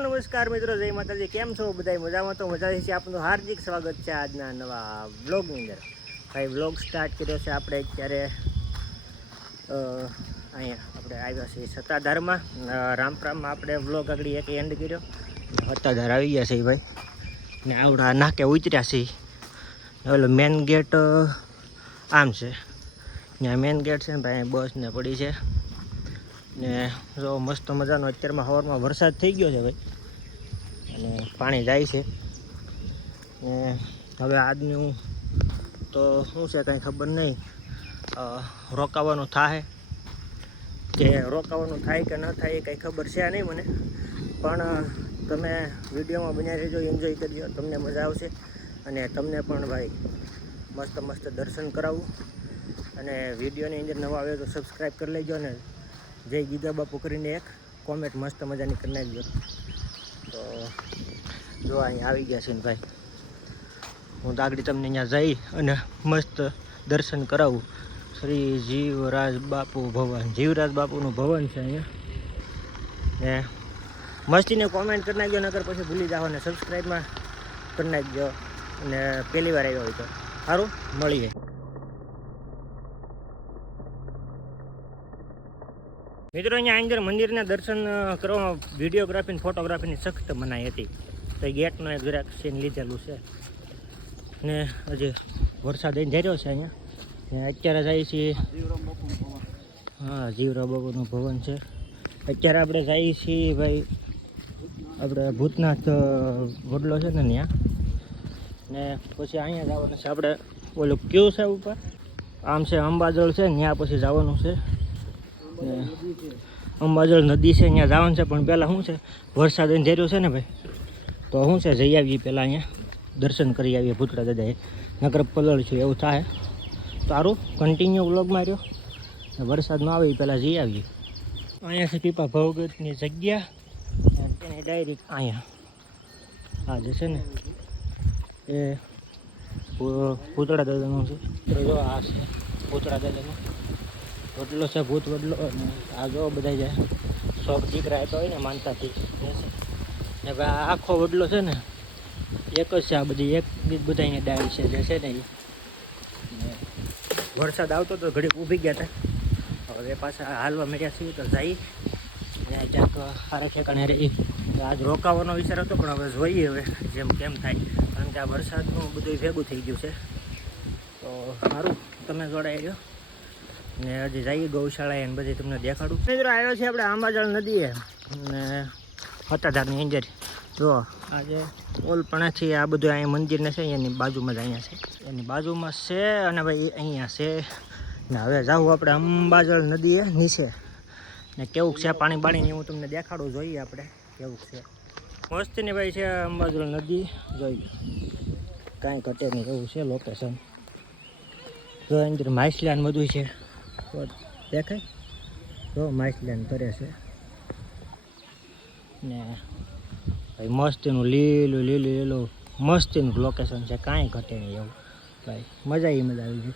નમસ્કાર મિત્રો, જય માતાજી. કેમ છો બધા? મજામાં તો મજા છે. આપનું હાર્દિક સ્વાગત છે આજના નવા વ્લોગની અંદર. ભાઈ વ્લોગ સ્ટાર્ટ કર્યો છે આપણે અત્યારે અહીંયા આપણે આવ્યા છીએ સત્તાધારમાં. રામપ્રામમાં આપણે વ્લોગ આગળ એક એન્ડ કર્યો. સત્તાધાર આવી ગયા છે ભાઈ ને આવડા નાકે ઉતર્યા છે. ઓલો મેન ગેટ આમ છે, ત્યાં મેન ગેટ છે ને ભાઈ, બસ ને પડી છે ને જો મસ્ત મજાનો અત્યારમાં સવારમાં વરસાદ થઈ ગયો છે ભાઈ, અને પાણી જાય છે ને હવે આજનું તો શું છે કાંઈ ખબર નહીં, રોકાવાનું થાય કે ન થાય એ કંઈ ખબર છે નહીં મને, પણ તમે વિડીયોમાં બન્યા રહેજો, એન્જોય કરજો, તમને મજા આવશે અને તમને પણ ભાઈ મસ્ત દર્શન કરાવું. અને વિડીયોની અંદર નવા આવે તો સબસ્ક્રાઈબ કરી લેજો અને જય ગીગા બાપુ કરીને એક કોમેન્ટ મસ્ત મજાની કરી નાખજો. તો જો અહીં આવી ગયા છે ને ભાઈ, હું તો આગળ તમને અહીંયા જઈ અને મસ્ત દર્શન કરાવું. શ્રી જીવરાજ બાપુ ભવન, જીવરાજ બાપુનું ભવન છે અહીંયા ને મસ્તીને કોમેન્ટ કરી નાખજો, નકર પછી ભૂલી જાઓ અને સબસ્ક્રાઈબમાં કરી નાખજો. અને પહેલી વાર આવ્યો હોય તો સારું, મળીએ. મિત્રો અહીંયા અંદર મંદિરના દર્શન કરવા વિડીયોગ્રાફી અને ફોટોગ્રાફીની સખ્ત મનાઈ હતી, તો ગેટનો એક જરાક સીન લીધેલું છે ને હજી વરસાદ અહીં જઈ રહ્યો છે અહીંયા ને અત્યારે જઈએ છીએ. હા, જીવરામ બાપુનું ભવન છે. અત્યારે આપણે જઈએ છીએ ભાઈ, આપણે ભૂતનાથ વડલો છે ને ત્યાં, ને પછી અહીંયા જવાનું છે આપણે. ઓલું કયું છે ઉપર આમ છે અંબાજળ છે, ત્યાં પછી જવાનું છે. અંબાજળ નદી છે, અહીંયા જવાનું છે, પણ પહેલાં શું છે વરસાદ અહીં જઈ રહ્યો છે ને ભાઈ, તો શું છે જઈ આવીએ પહેલાં, અહીંયા દર્શન કરી આવીએ ભૂતળા દાદાએ, નકર પલળ છે એવું થાય. સારું, કન્ટિન્યુ વ્લોગમાં રહ્યો, વરસાદ ન આવે એ પહેલાં જઈ આવીએ. અહીંયા છે પીપા ભવગતની જગ્યા, તેની ડાયરી અહીંયા આ જે છે ને એ ભૂતળા દાદાનું છે. તો જો આ છે ભૂતળા દાદાનું વડલો છે, ભૂત વડલો. આ જો બધા જાય શોખ દીકરા આપ્યા હોય ને માનતાથી ને ભાઈ, આખો વડલો છે ને એક જ છે. આ બધી એક બધા અહીંયા ડાળી છે જે છે ને એ. વરસાદ આવતો તો ઘડીક ઊભી ગયા હતા, હવે પાછા હાલવા મળ્યા છીએ તો જઈ ક્યાંક સારા ઠેકાણે રહી. આજ રોકાવાનો વિચાર હતો, પણ હવે જોઈએ હવે જેમ કેમ થાય, કારણ કે આ વરસાદનું બધું ભેગું થઈ ગયું છે. તો સારું, તમે જોડાઈ ગયો ને હજી જઈએ ગૌશાળાએ ને બધી તમને દેખાડું. મિત્રો આવ્યો છે આપણે આંબાજળ નદીએ ને સત્તાધારની અંદર. જો આજે ઓલપણાથી આ બધું અહીંયા મંદિરને છે, એની બાજુમાં જ અહીંયા છે, એની બાજુમાં છે. અને ભાઈ અહીંયા છે ને હવે જાઉં આપણે અંબાજળ નદીએ નીચે ને કેવું છે પાણી બાણીને હું તમને દેખાડું. જોઈએ આપણે કેવું છે. મસ્તીની ભાઈ છે અંબાજળ નદી, જોઈ કાંઈ ઘટે નહીં એવું છે લોકેશન. જો અંદર માછલાને બધું છે, દેખાય જો માછલાને કરે છે ને ભાઈ મસ્તીનું લીલું મસ્તીનું લોકેશન છે, કાંઈ ઘટે નહીં એવું ભાઈ. મજા આવી ગઈ.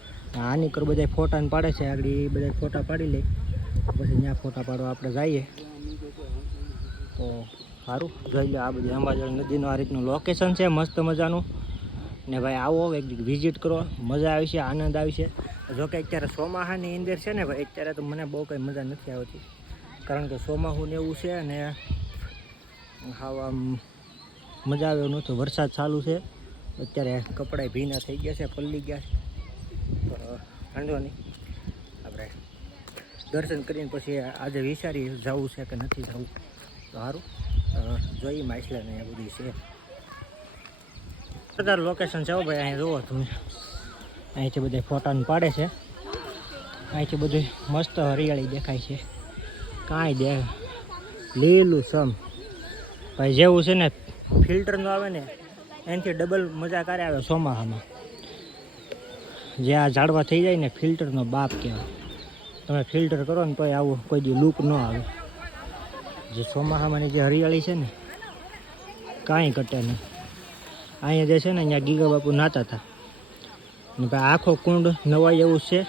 આની કર બધા ફોટાને પાડે છે, આગળ એ બધા ફોટા પાડી લે, પછી ત્યાં ફોટા પાડવા આપણે જઈએ. તો સારું, જોઈ લો આ બધી અંબાજળ નદીનું આ રીતનું લોકેશન છે મસ્ત મજાનું. ને ભાઈ આવો એક વિઝિટ કરો, મજા આવી છે, આનંદ આવી છે. જોકે અત્યારે ચોમાસાની અંદર છે ને ભાઈ, અત્યારે તો મને બહુ કંઈ મજા નથી આવતી, કારણ કે ચોમાસું ને એવું છે ને ખાવા મજા આવે એવું નથી. વરસાદ ચાલુ છે અત્યારે, કપડાં ભીના થઈ ગયા છે, પલળી ગયા છે. તો વાંધો નહીં, આપણે દર્શન કરીને પછી આજે વિચારી જવું છે કે નથી જવું. તો સારું, જોઈએ માછલાને એ બધી છે સરકાર લોકેશન છે ભાઈ. અહીંયા જુઓ તમે, અહીંથી બધા ફોટાને પાડે છે, અહીંથી બધું મસ્ત હરિયાળી દેખાય છે, કાંઈ લીલું સમ ભાઈ. જેવું છે ને ફિલ્ટરનું આવે ને એનાથી ડબલ મજા કરે આવે ચોમાસામાં. જે આ ઝાડવા થઈ જાય ને ફિલ્ટરનો બાપ કહેવાય. તમે ફિલ્ટર કરો ને તો આવું કોઈ દી લૂક ન આવે. જે ચોમાસામાંની જે હરિયાળી છે ને કાંઈ ઘટે નહીં. અહીંયા જે છે ને અહીંયા ગીગા બાપુ નાતા હતા ને ભાઈ, આખો કુંડ નવાઈ એવું છે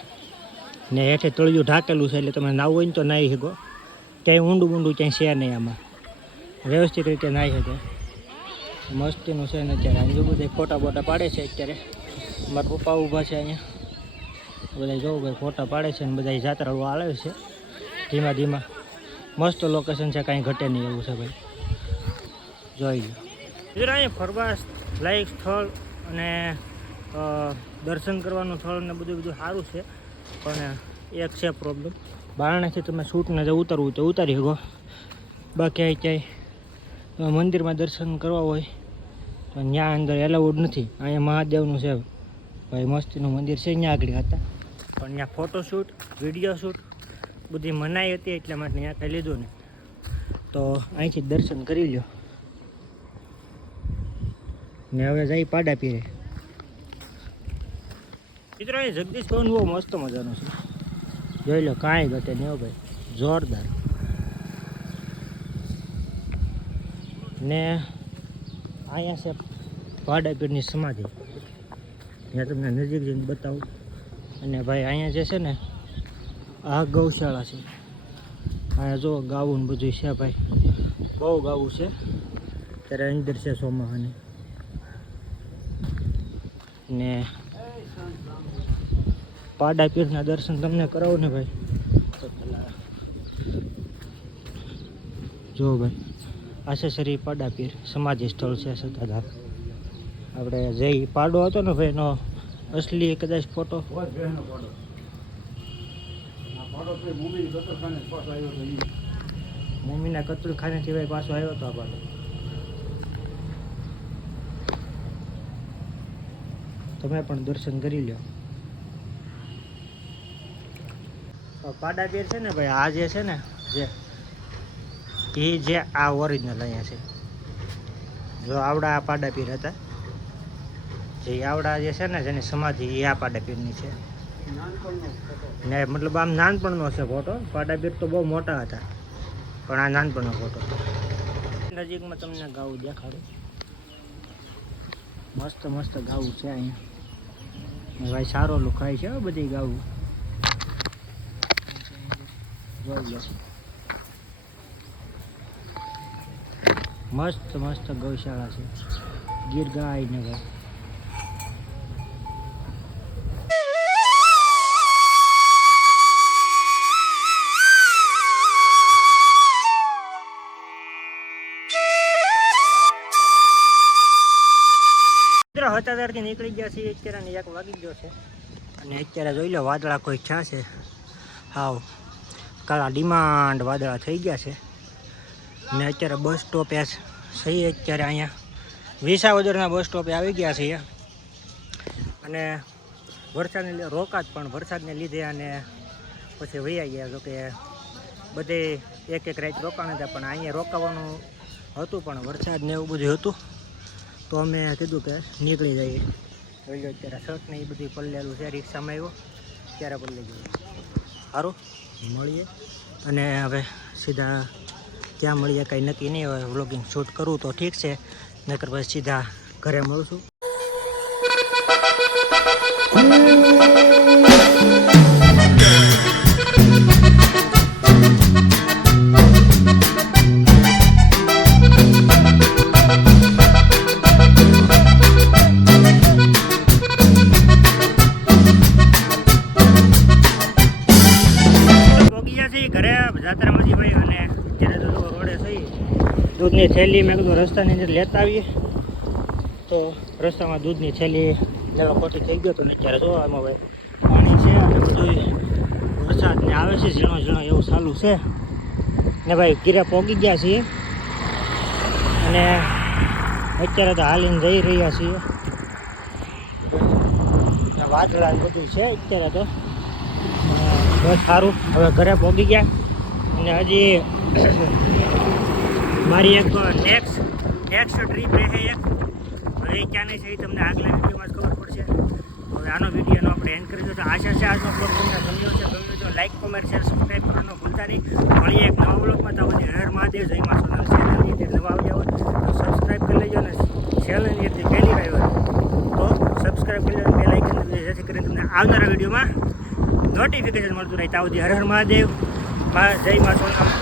ને હેઠે તળિયું ઢાકેલું છે, એટલે તમે નાવું હોય ને તો નાહી શકો. ક્યાંય ઊંડું ક્યાંય છે નહીં આમાં. વ્યવસ્થિત રીતે નાહી શકે. મસ્તીનું છે ને અત્યારે અહીં બધા ફોટા બોટા પાડે છે. અત્યારે મારા પપ્પા ઊભા છે અહીંયા, બધા જોવું ભાઈ ફોટા પાડે છે ને બધા જાત્રાળુ આવે છે ધીમા ધીમા. મસ્ત લોકેશન છે, કાંઈ ઘટે નહીં એવું છે ભાઈ, જોઈ લો. મિત્રો અહીંયા ફરવા લાયક સ્થળ અને દર્શન કરવાનું સ્થળ ને બધું સારું છે, પણ એક છે પ્રોબ્લેમ. બારણેથી તમે શૂટને જે ઉતરવું તો ઉતારી શકો, બાકી ક્યાંય મંદિરમાં દર્શન કરવા હોય તો ત્યાં અંદર એલાઉડ નથી. અહીંયા મહાદેવનું છે ભાઈ, મસ્તીનું મંદિર છે ત્યાં આગળ હતા, પણ ત્યાં ફોટોશૂટ વિડીયો શૂટ બધી મનાઈ હતી, એટલા માટે ત્યાં કંઈ લીધું ને. તો અહીંથી દર્શન કરી લ્યો ને હવે જઈ પાડા પીરે. મિત્રો એ જગદીશ ભવન બહુ મસ્ત મજાનું છે, જોઈ લો, કાંઈ ઘટે નહીં ભાઈ, જોરદાર. ને અહીંયા છે પાડાપીરની સમાધિ, ત્યાં તમને નજીક જઈને બતાવું. અને ભાઈ અહીંયા જે છે ને આ ગૌશાળા છે, અહીંયા જો ગાવું ને બધું છે ભાઈ, બહુ ગાવું છે. ત્યારે અંદર છે સોમાહાની ને પાડાપીરના દર્શન તમને કરાવું ને ભાઈ. જો ભાઈ આ છે શ્રી પાડાપીર સમાધિ સ્થળ છે સત્તાધાર. આપણે જે પાડો હતો ને ભાઈ એનો અસલી કદાચ ફોટો મમ્મીના કતલખાનેથી ભાઈ પાછો આવ્યો હતો આ પાડો. તમે પણ દર્શન કરી લો. પાડાપીર છે ને ભાઈ, આ જે છે ને જે આ ઓરિજિનલ અહીંયા છે. જો આવડા આ પાડાપીર હતા, જે આવડા જે છે ને જેની સમાધિ એ આ પાડાપીરની છે ને. મતલબ આમ નાનપણનો છે ફોટો. પાડાપીર તો બહુ મોટા હતા, પણ આ નાનપણનો ફોટો. નજીકમાં તમને ગાવું દેખાડું, મસ્ત મસ્ત ગાવું છે અહીંયા ભાઈ, સારો લુખાય છે બધી ગાવું. જોઈ લો, મસ્ત મસ્ત ગૌશાળા છે, ગીર ગાય ને ભાઈ. હતાધારથી નીકળી ગયા છીએ અત્યારે, 1 વાગી ગયો છે. અને અત્યારે જોઈ લો વાદળા કોઈ છા છે, હાવ કાળા ડિમાન્ડ વાદળા થઈ ગયા છે. ને અત્યારે બસ સ્ટોપે સહી અત્યારે અહીંયા વિસાવદરના બસ સ્ટોપે આવી ગયા છીએ. અને વરસાદને રોકાત, પણ વરસાદને લીધે અને પછી વૈયા ગયા. જો કે બધે એક રાત રોકાણ હતા, પણ અહીંયા રોકાવાનું હતું પણ વરસાદ ને એવું બધું હતું, તો અમે કીધું કે નીકળી જઈએ. જોઈ લો અત્યારે શર્ટ ને એ બધું પલળેલું છે, રિક્ષામાં આવ્યો ત્યારે પલળી ગયું. સારું મળીએ, અને હવે સીધા ક્યાં મળીએ કાંઈ નક્કી નહીં. હવે વ્લોગિંગ શૂટ કરું તો ઠીક છે, નકર પછી સીધા ઘરે મળશું. ઘરે જાત્રામાંથી ભાઈ, અને અત્યારે તો રોડે થઈ દૂધની થેલી મેં કીધું રસ્તાની અંદર લેતા આવીએ. તો રસ્તામાં દૂધની થેલી લેવા ખોટી થઈ ગયો હતો ને અત્યારે જો આમાં ભાઈ પાણી છે અને બધું વરસાદ ને આવે છે, ઝીણો ઝીણો એવું ચાલુ છે ને ભાઈ. ઘીરે પહોંચી ગયા છીએ અને અત્યારે તો હાલીને જઈ રહ્યા છીએ. વાદળા બધું છે અત્યારે તો બસ સારું. હવે ઘરે પહોંચી ગયા અને હજી મારી એક નેક્સ્ટ ટ્રીપ રહે એક. હવે એ ક્યાં નહીં છે એ તમને આગલા વિડીયોમાં જ ખબર પડશે. હવે આનો વિડીયોનો આપણે એન્ડ કરી દો. તો આશા છે આજનો બ્લોગ તમને ગમ્યો છે. ગમ્યું તો લાઈક, કોમેન્ટ, શેર, સબસ્ક્રાઈબ કરવાનું ભૂલતા નહીં. મળીએ એક નવા બ્લોગમાં. તો બધી હર મહાદેવ, જય મા સોનલ. ચેનલની અંદર નવા આવ્યા હોય તો સબસ્ક્રાઈબ કરી લેજો, અને ચેનલની અંદર પહેલી વાર હોય તો સબસ્ક્રાઈબ કરી લેજો, બે લાઈક કરી લેજો, જેથી કરીને તમને આવનારા વિડીયોમાં નોટિફિકેશન મળતું રહે. ત્યાં સુધી હર હર મહાદેવ, જય મા સોનલ.